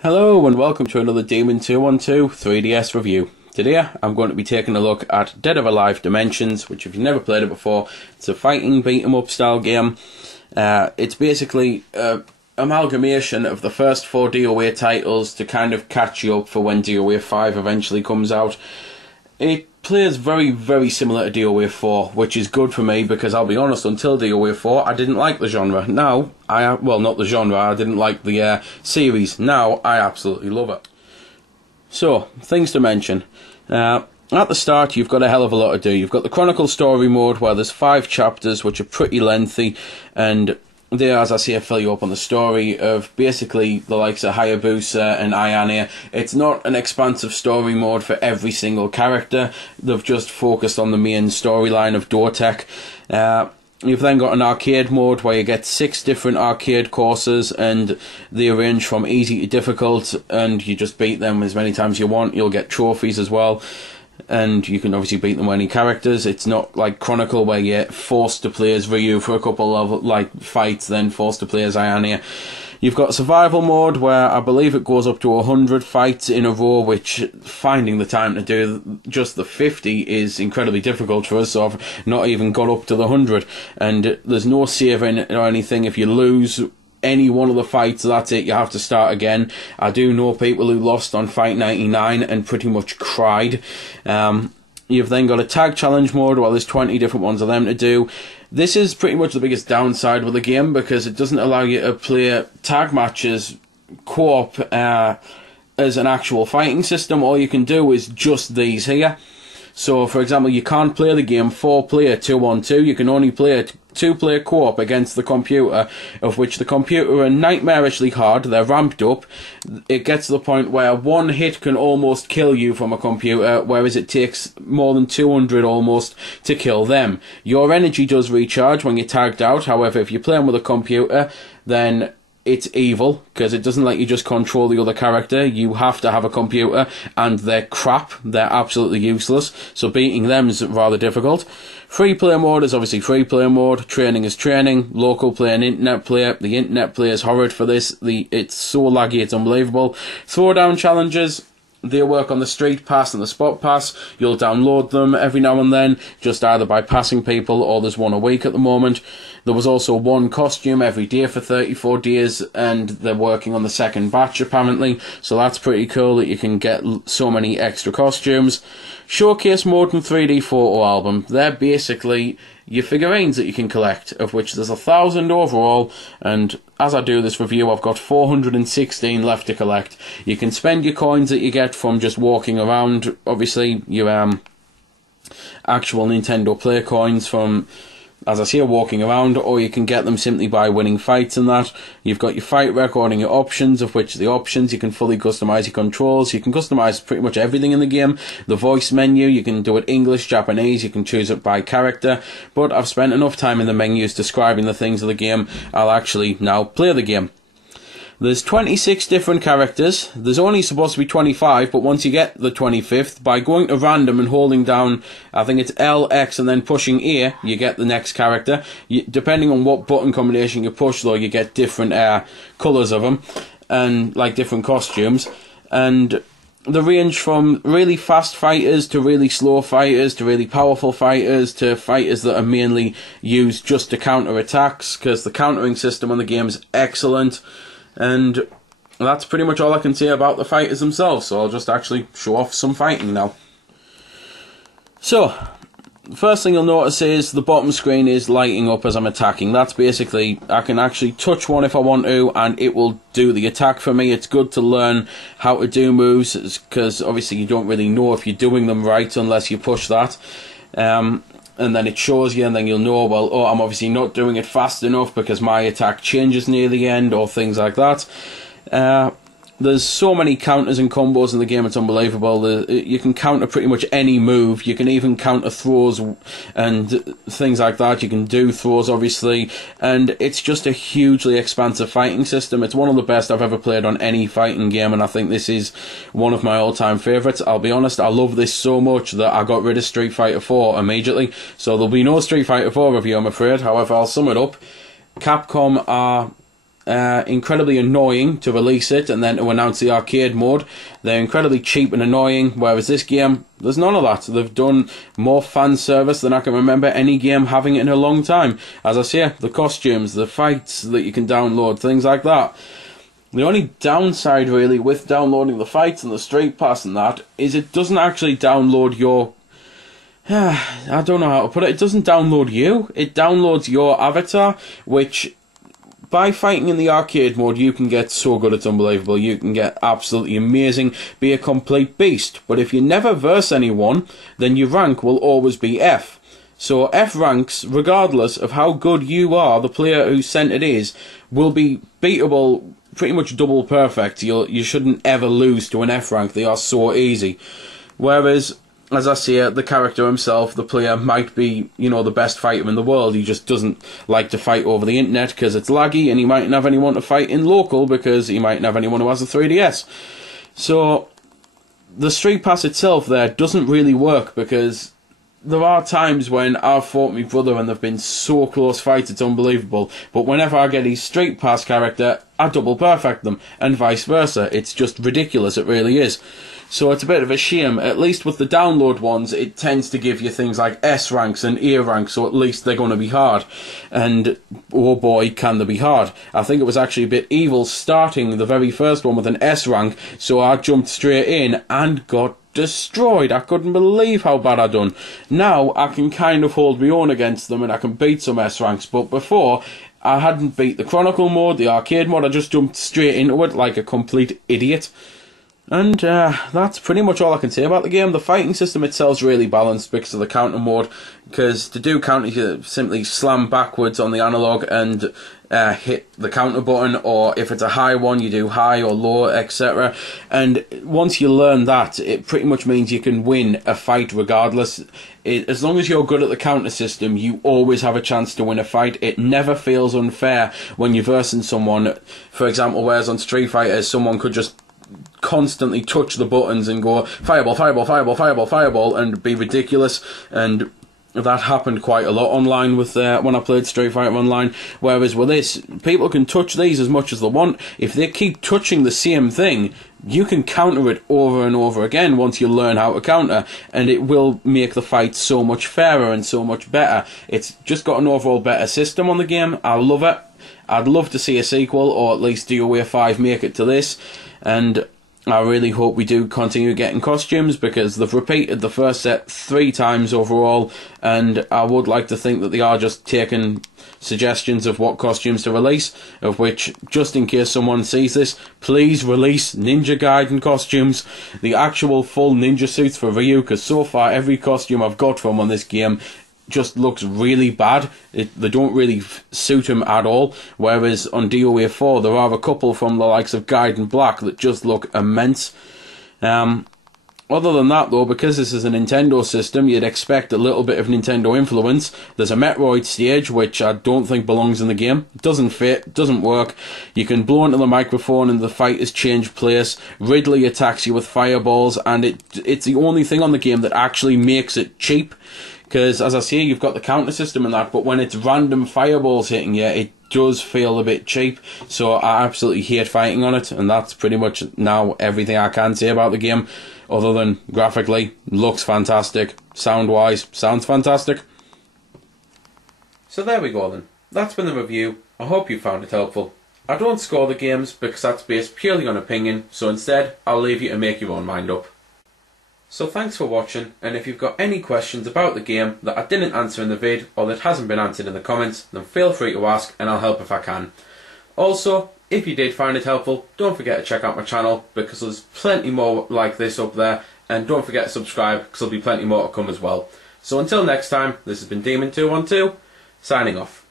Hello and welcome to another Demon 212 3DS review. Today I'm going to be taking a look at Dead or Alive Dimensions, which if you've never played it before, it's a fighting beat 'em up style game. It's basically an amalgamation of the first four DOA titles to kind of catch you up for when DOA 5 eventually comes out. It plays very, very similar to DOA 4, which is good for me because I'll be honest, until DOA 4 I didn't like the genre. Now, well, not the genre, I didn't like the series. Now, I absolutely love it. So, things to mention. At the start, you've got a hell of a lot to do. You've got the Chronicle Story mode, where there's 5 chapters, which are pretty lengthy, and they, as I say, fill you up on the story of basically the likes of Hayabusa and Ayane. It's not an expansive story mode for every single character. They've just focused on the main storyline of Dortek. You've then got an arcade mode where you get 6 different arcade courses, and they range from easy to difficult, and you just beat them as many times as you want. You'll get trophies as well, and you can obviously beat them with any characters. It's not like Chronicle where you're forced to play as Ryu for a couple of fights, then forced to play as Ayane. You've got survival mode where I believe it goes up to 100 fights in a row, which finding the time to do just the 50 is incredibly difficult for us, so I've not even got up to the 100. And there's no saving or anything. If you lose any one of the fights, that's it, you have to start again. I do know people who lost on Fight 99 and pretty much cried. You've then got a tag challenge mode where there's 20 different ones of them to do. This is pretty much the biggest downside with the game because it doesn't allow you to play tag matches co-op as an actual fighting system. All you can do is just these here. So, for example, you can't play the game 4-player 2-on-2. You can only play it 2-player co-op against the computer, of which the computer are nightmarishly hard. They're ramped up. It gets to the point where one hit can almost kill you from a computer, whereas it takes more than 200 almost to kill them. Your energy does recharge when you're tagged out. However, if you're playing with a computer, then it's evil, because it doesn't let you just control the other character. You have to have a computer, and they're crap. They're absolutely useless, so beating them is rather difficult. Free player mode is obviously free player mode. Training is training. Local player and internet player. The internet player is horrid for this. It's so laggy, it's unbelievable. Throwdown challenges. They work on the street pass and the spot pass. You'll download them every now and then, just either by passing people, or there's one a week at the moment. There was also one costume every day for 34 days, and they're working on the second batch apparently, so that's pretty cool that you can get so many extra costumes. Showcase mode and 3D photo album. They're basically your figurines that you can collect, of which there's 1,000 overall, and as I do this review I've got 416 left to collect. You can spend your coins that you get from just walking around, obviously your actual Nintendo Play coins from, as I say, walking around, or you can get them simply by winning fights and that. You've got your fight record and your options, of which the options you can fully customise your controls. You can customise pretty much everything in the game. The voice menu, you can do it English, Japanese, you can choose it by character, but I've spent enough time in the menus describing the things of the game, I'll actually now play the game. There's 26 different characters. There's only supposed to be 25, but once you get the 25th, by going to random and holding down, I think it's L, X, and then pushing A, you get the next character. Depending on what button combination you push, though, you get different colours of them, and like different costumes. And they range from really fast fighters to really slow fighters to really powerful fighters to fighters that are mainly used just to counter attacks, because the countering system on the game is excellent. And that's pretty much all I can say about the fighters themselves, so I'll just actually show off some fighting now. So, the first thing you'll notice is the bottom screen is lighting up as I'm attacking. That's basically, I can actually touch one if I want to, and it will do the attack for me. It's good to learn how to do moves, because obviously you don't really know if you're doing them right unless you push that. And then it shows you, and then you'll know, well, oh, I'm obviously not doing it fast enough because my attack changes near the end, or things like that. There's so many counters and combos in the game, it's unbelievable. You can counter pretty much any move. You can even counter throws and things like that. You can do throws, obviously, and it's just a hugely expansive fighting system. It's one of the best I've ever played on any fighting game, and I think this is one of my all-time favourites. I'll be honest, I love this so much that I got rid of Street Fighter 4 immediately, so there'll be no Street Fighter 4 review, I'm afraid. However, I'll sum it up. Capcom are incredibly annoying to release it and then to announce the arcade mode. They're incredibly cheap and annoying, whereas this game, there's none of that. They've done more fan service than I can remember any game having it in a long time. As I say, the costumes, the fights that you can download, things like that. The only downside really with downloading the fights and the Street Pass and that is it doesn't actually download your I don't know how to put it. It doesn't download you. It downloads your avatar, which by fighting in the arcade mode, you can get so good it's unbelievable. You can get absolutely amazing, be a complete beast. But if you never verse anyone, then your rank will always be F. So F ranks, regardless of how good you are, the player who sent it is, will be beatable, pretty much double perfect. You shouldn't ever lose to an F rank. They are so easy. Whereas, as I say, the character himself, the player, might be, the best fighter in the world. He just doesn't like to fight over the internet because it's laggy, and he mightn't have anyone to fight in local because he mightn't have anyone who has a 3DS. So, the Street Pass itself there doesn't really work because there are times when I've fought my brother and they've been so close fights, it's unbelievable. But whenever I get his Street Pass character, I double perfect them, and vice versa. It's just ridiculous, it really is. So it's a bit of a shame. At least with the download ones, it tends to give you things like S ranks and A ranks, so at least they're going to be hard. And oh boy, can they be hard. I think it was actually a bit evil starting the very first one with an S rank, so I jumped straight in and got destroyed. I couldn't believe how bad I'd done. Now I can kind of hold my own against them and I can beat some S ranks, but before I hadn't beat the Chronicle mode, the arcade mode. I just jumped straight into it like a complete idiot. And that's pretty much all I can say about the game. The fighting system itself is really balanced because of the counter mode. Because to do counter, you simply slam backwards on the analog and hit the counter button, or if it's a high one, you do high or low, etc. And once you learn that, it pretty much means you can win a fight regardless. As long as you're good at the counter system, you always have a chance to win a fight. It never feels unfair when you're versing someone. For example, whereas on Street Fighter, someone could just constantly touch the buttons and go fireball, fireball, fireball, fireball, fireball, and be ridiculous. And that happened quite a lot online with when I played Street Fighter Online. Whereas with this, people can touch these as much as they want. If they keep touching the same thing, you can counter it over and over again once you learn how to counter, and it will make the fight so much fairer and so much better. It's just got an overall better system on the game. I love it. I'd love to see a sequel, or at least DOA 5 make it to this, and I really hope we do continue getting costumes, because they've repeated the first set 3 times overall, and I would like to think that they are just taking suggestions of what costumes to release, of which, just in case someone sees this, please release Ninja Gaiden costumes, the actual full ninja suits for Ryu, because so far every costume I've got from on this game just looks really bad. They don't really suit him at all, whereas on DOA 4 there are a couple from the likes of Gaiden Black that just look immense. Other than that though, because this is a Nintendo system, you'd expect a little bit of Nintendo influence. There's a Metroid stage, which I don't think belongs in the game. It doesn't fit, doesn't work. You can blow into the microphone and the fighters change place. Ridley attacks you with fireballs, and it's the only thing on the game that actually makes it cheap. Because, as I say, you've got the counter system and that, but when it's random fireballs hitting you, it does feel a bit cheap. So I absolutely hate fighting on it, and that's pretty much now everything I can say about the game, other than graphically, looks fantastic, sound-wise, sounds fantastic. So there we go then. That's been the review. I hope you found it helpful. I don't score the games because that's based purely on opinion, so instead I'll leave you to make your own mind up. So thanks for watching, and if you've got any questions about the game that I didn't answer in the vid, or that hasn't been answered in the comments, then feel free to ask and I'll help if I can. Also, if you did find it helpful, don't forget to check out my channel, because there's plenty more like this up there, and don't forget to subscribe because there'll be plenty more to come as well. So until next time, this has been Demon212, signing off.